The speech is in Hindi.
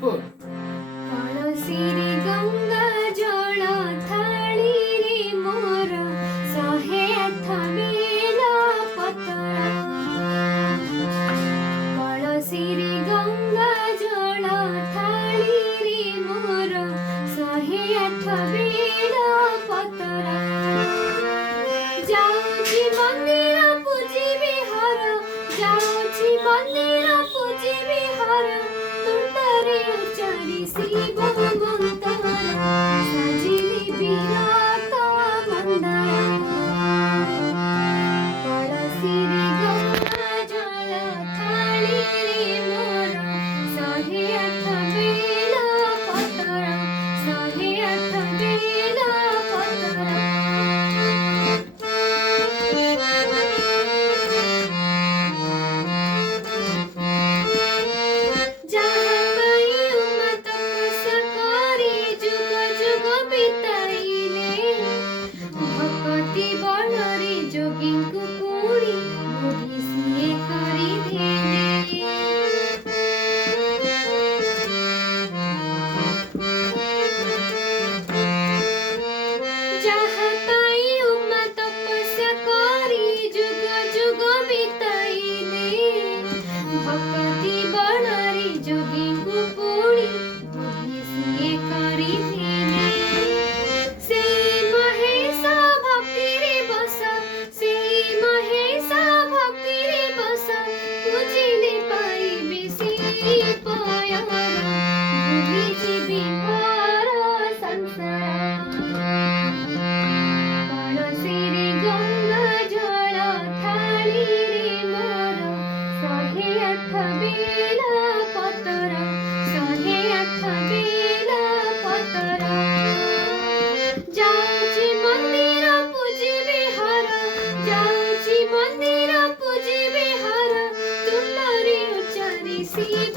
फोर। कळसीरे गंगा जल थाळीरे मोर शहे आठ बेल पतर। कळसीरे गंगा जल थाळीरे मोर शहे आठ बेल पतर। जाऊची मंदिर पूजिबी हर, जाऊची मंदिर पूजिबी हर, तुंडरे उच्चारी शिव मंत्र सजिली विराट मंदर। कळसीरे गंगा जल थाळीरे मोर शहे आठ बेल पतर, शहे आठ बेल पतर। जहाँ पाई उमा तपस्या करी जुग जुग बिताइले, भक्ति बଳରେ जोगीଙ୍କୁ ପୁଣି ବୁଢ଼ୀ ସିଏ କରିଦେଲେ। जहाँ पाई उमा तपस्या करी जुग जुग बिताइले, भक्ति बଳରେ जोगीଙ୍କୁ ପୁଣି ବୁଢ଼ୀ ସିଏ କରିଦେଲେ। ସେ ମହେଶ ଭକ୍ତିରେ ବସ, ସେ ମହେଶ ଭକ୍ତିରେ ବସ, ପୂଜିଲେ ପାଇବେ ସେଇ ପୟର, ଭୁଲିଯିବେ ଘର ସଂସାର। कळसीरे गंगा जल थाळीरे मोर शहे आठ बेल पतर, शहे आठ बेल पतर। जाऊची मंदिर पूजिबी हर, जाऊची मंदिर पूजिबी हर, तुंडरे उच्चारी शिव